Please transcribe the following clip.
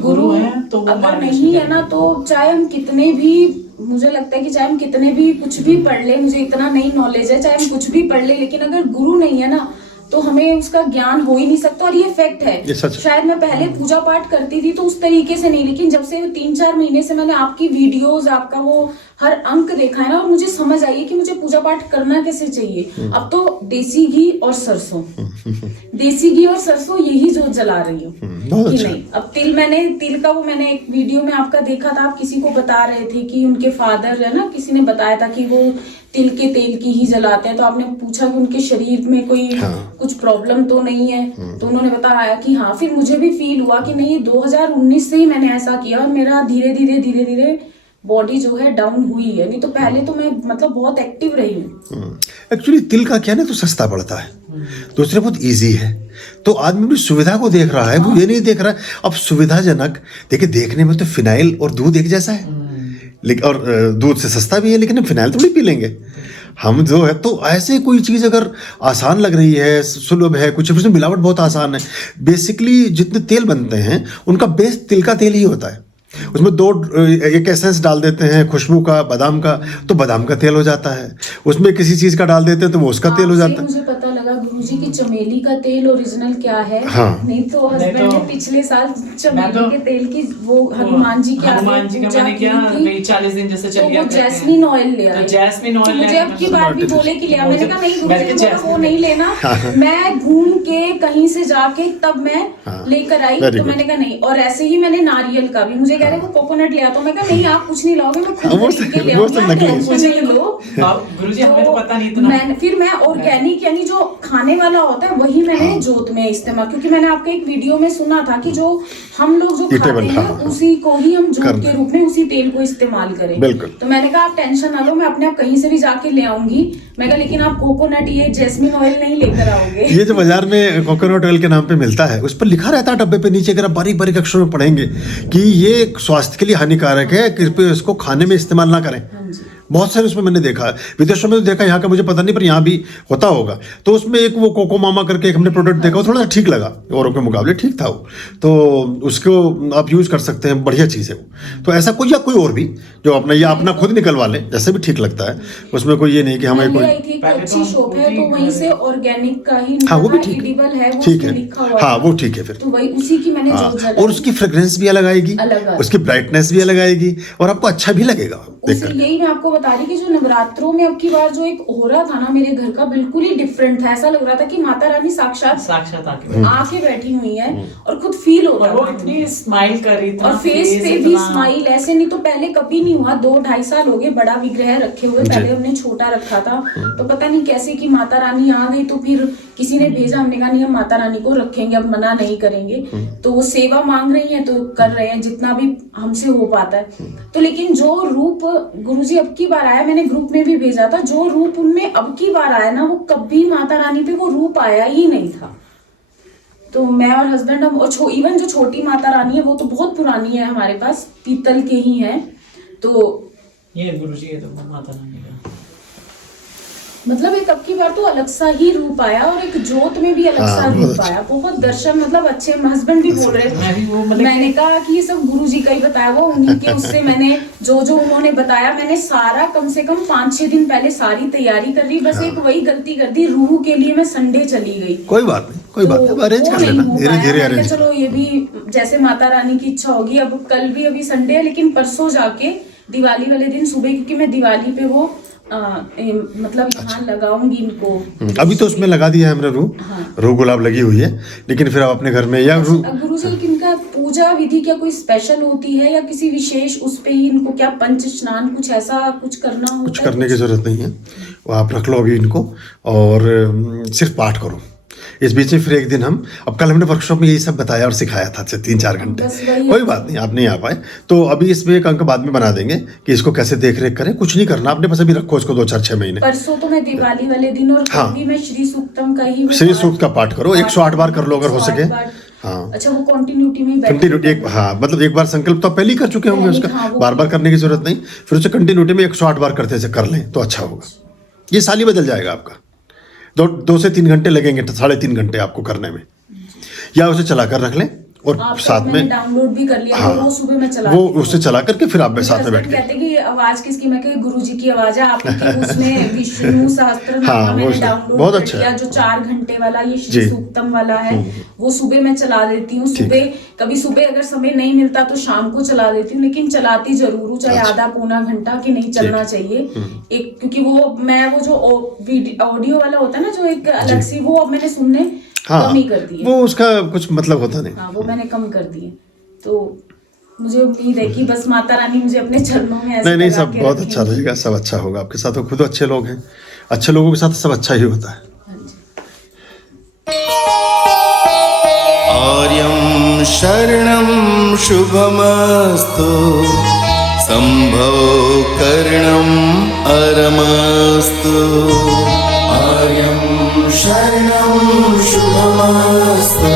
गुरु है तो वो अगर नहीं है ना तो चाहे हम कितने भी, मुझे लगता है कि चाहे हम कितने भी कुछ भी पढ़ ले, मुझे इतना नहीं नॉलेज है, चाहे हम कुछ भी पढ़ ले, लेकिन अगर गुरु नहीं है ना तो हमें उसका ज्ञान हो ही नहीं सकता। और ये फैक्ट है। शायद मैं पहले पूजा पाठ करती थी तो उस तरीके से नहीं, लेकिन जब से 3-4 महीने से मैंने आपकी वीडियोस, आपका वो हर अंक देखा है ना, और मुझे समझ आई है कि मुझे पूजा पाठ करना कैसे चाहिए। अब तो देसी घी और सरसों देसी घी और सरसों यही जो जला रही हूँ कि नहीं। अब तिल का वो मैंने एक वीडियो में आपका देखा था, आप किसी को बता रहे थे कि उनके फादर है ना, किसी ने बताया था कि वो तिल के तेल की ही जलाते हैं, तो आपने पूछा कि उनके शरीर में कोई कुछ प्रॉब्लम तो नहीं है, तो उन्होंने बताया कि हाँ। फिर मुझे भी फील हुआ कि नहीं, 2019 से ही मैंने ऐसा किया और मेरा धीरे धीरे बॉडी जो है डाउन हुई है। नहीं तो पहले तो मैं मतलब बहुत एक्टिव रही हूँ। एक्चुअली तिल का क्या ना तो सस्ता पड़ता है, दूसरे बहुत इजी है, तो आदमी अपनी सुविधा को देख रहा है, वो ये नहीं देख रहा है। अब सुविधाजनक देखिए, देखने में तो फिनाइल और दूध एक जैसा है, लेकिन और दूध से सस्ता भी है, लेकिन हम फिनाइल थोड़ी पी लेंगे हम जो है। तो ऐसे कोई चीज़ अगर आसान लग रही है, सुलभ है, कुछ उसमें मिलावट बहुत आसान है। बेसिकली जितने तेल बनते हैं उनका बेस तिल का तेल ही होता है। उसमें एक एसेंस डाल देते हैं खुशबू का, बादाम का, तो बादाम का तेल हो जाता है। उसमें किसी चीज का डाल देते हैं तो वो उसका तेल हो जाता है। मुझे पता लगा गुरुजी की चमेली का तेल ओरिजिनल क्या है। हाँ। नहीं तो हस्बैंड ने पिछले साल चमेली के तेल की वो हनुमान जी का मैंने क्या 40 दिन जैसे चल गया, जैस्मिन ऑयल ले आए। जैस्मिन ऑयल मुझे अब की बार भी बोले कि लिया, मैंने कहा नहीं गुरुजी वो नहीं लेना। मैं घूम के कहीं से जाके तब मैं लेकर आई, तो मैंने कहा नहीं। और ऐसे ही मैंने नारियल का भी, मुझे कह रहे वो कोकोनट ले आता, मैं कहा नहीं आप कुछ नहीं लाओगे, मैं खुद खरीद के ले आऊंगी। गुरुजी हमें तो पता नहीं इतना। फिर मैं ऑर्गेनिक यानी जो खाने वाला होता है वही मैंने जोत में इस्तेमाल, क्योंकि मैंने आपके एक वीडियो में सुना था कि जो हम लोग जो खाते हैं उसी को ही हम जोत के रूप में उसी तेल को इस्तेमाल करें। तो मैंने कहा आप टेंशन ना लो, मैं अपने आप कहीं से भी जाके ले आऊंगी। मैं कहा लेकिन आप कोकोनट ये जैस्मिन ऑयल नहीं लेकर आओगे। ये जो बाजार में कोकोनट ऑयल के नाम पे मिलता है उस पर लिखा रहता है डब्बे पे नीचे, अगर आप बारीक बारीक अक्षरों में पढ़ेंगे कि ये स्वास्थ्य के लिए हानिकारक है, कृपया इसको खाने में इस्तेमाल ना करें। बहुत सारे उसमें मैंने देखा है, विदेशों में तो देखा, यहाँ का मुझे पता नहीं पर यहाँ भी होता होगा। तो उसमें एक वो कोको मामा करके एक हमने प्रोडक्ट देखा, वो थोड़ा सा ठीक लगा, औरों के मुकाबले ठीक था वो, तो उसको आप यूज़ कर सकते हैं, बढ़िया चीज़ है वो। तो ऐसा कोई या कोई और भी जो अपना या अपना खुद निकलवा लें, जैसे भी ठीक लगता है, उसमें कोई ये नहीं कि हमें कोई अच्छी शॉप है तो वहीं से ऑर्गेनिक का ही, हाँ वो भी ठीक है, ठीक है, हाँ वो ठीक है, फिर तो वही उसी की मैंने और उसकी फ्रेग्रेंस भी अलग आएगी, उसकी ब्राइटनेस भी अलग आएगी और आपको अच्छा भी लगेगा देखकर। यही मैं आपको बता रही कि जो नवरात्रों में अब की बार जो एक हो रहा था ना मेरे घर का, बिल्कुल ही डिफरेंट था। ऐसा लग रहा था कि माता रानी साक्षात आके बैठी हुई है और खुद फील होता है। वो इतनी स्माइल कर रही थी और फेस पे भी स्माइल, ऐसे नहीं तो पहले कभी नहीं हुआ। 2-2.5 साल हो गए बड़ा विग्रह रखे हुए, पहले हमने छोटा रखा था। तो पता नहीं कैसे कि माता रानी आ गई, तो फिर किसी ने भेजा, हमने कहा नहीं हम माता रानी को रखेंगे, अब मना नहीं करेंगे। तो वो सेवा मांग रही है तो कर रहे हैं जितना भी हमसे हो पाता है। तो लेकिन जो रूप गुरुजी अब की बार आया, मैंने ग्रुप में भी भेजा था, जो रूप उनमें अब की बार आया ना, वो कभी माता रानी पे वो रूप आया ही नहीं था। तो मैं और हस्बैंड हम, और इवन जो छोटी माता रानी है वो तो बहुत पुरानी है, हमारे पास पीतल के ही हैं। तो ये गुरुजी है तो माता रानी का मतलब एक अब की बार तो अलग सा ही रूप आया और एक जोत में भी अलग सा रूप आया। बहुत दर्शन मतलब अच्छे। हस्बैंड भी बोल रहे थे, मैंने कहा कि ये सब गुरुजी का ही बताया हुआ, उन्हीं के उससे मैंने जो उन्होंने बताया, मैंने सारा कम से कम 5-6 दिन पहले सारी तैयारी कर ली। बस एक वही गलती कर दी, रूह के लिए मैं संडे चली गई। कोई बात नहीं, कोई बात नहीं, अरेंज कर लेना, धीरे धीरे अरेंज। चलो ये भी जैसे माता रानी की इच्छा होगी। अब कल भी अभी संडे है, लेकिन परसों जाके दिवाली वाले दिन सुबह, क्योंकि मैं दिवाली पे वो मतलब यहाँ लगाऊंगी इनको। अभी तो उसमें लगा दिया है हमने रूह गुलाब लगी हुई है, लेकिन फिर आप अपने घर में या गुरुजी इनका पूजा विधि क्या कोई स्पेशल होती है या किसी विशेष उस पे ही इनको क्या पंच स्नान कुछ ऐसा कुछ करना होता है? कुछ करने की जरूरत नहीं है, वो आप रख लो अभी इनको और सिर्फ पाठ करो। इस बीच में फिर एक दिन हम, अब कल हमने वर्कशॉप में यही सब बताया और सिखाया था 3-4 घंटे। कोई बात नहीं, आप नहीं आ पाए तो अभी इसमें एक अंक बाद में बना देंगे कि इसको कैसे देख रेख करें। कुछ नहीं करना आपने, बस अभी रखो इसको 2-4-6 महीने। परसों तो मैं दिवाली वाले दिन और भी मैं श्री सूक्तम का ही, श्री सूक्त का पाठ करो, 108 बार कर लो अगर हो सके। हाँ अच्छा, वो कंटिन्यूटी में कंटिन्यूटी हाँ, मतलब एक बार संकल्प तो पहले ही कर चुके होंगे उसका, बार बार करने की जरूरत नहीं। फिर उसे कंटिन्यूटी में 108 बार करते से कर लें तो अच्छा होगा। ये साल ही बदल जाएगा आपका। 2 से 3 घंटे लगेंगे, 3.5 घंटे आपको करने में। या उसे चला कर रख लें और साथ में डाउनलोड भी कर लिया, हाँ, तो वो सुबह मैं चला वो उससे चला करके फिर आप में साथ में बैठ गए। कहते कि आवाज किसकी, मैं कही गुरुजी की आवाज है आपकी। उसमें विष्णु सहस्त्रनाम हाँ, मैंने वो डाउनलोड बहुत कर अच्छा लिया, है। जो 4 घंटे वाला ये जी। श्री सूक्तम वाला है, वो सुबह मैं चला देती हूँ। सुबह कभी सुबह अगर समय नहीं मिलता तो शाम को चला देती हूँ, लेकिन चलाती जरूर हूँ, चाहे अच्छा। आधा पौना घंटा कि नहीं चलना चाहिए एक, क्योंकि वो मैं वो जो ऑडियो वाला होता है ना, जो एक अलग सी, वो अब मैंने सुनने कम ही कर दिए। वो उसका कुछ मतलब होता नहीं। हाँ, वो मैंने कम कर दिए। तो मुझे उम्मीद है कि बस माता रानी मुझे अपने चरणों में ऐसे नहीं लगा सब के बहुत रखेंगी। अच्छा रहेगा, सब अच्छा होगा आपके साथ। वो खुद अच्छे लोग हैं, अच्छे लोगों के साथ सब अच्छा ही होता है। हाँ जी। आर्यं शरणं शुभमस्तु, संभव करणं अरमस्तु। आर्यं शरणं शुभमस्तु।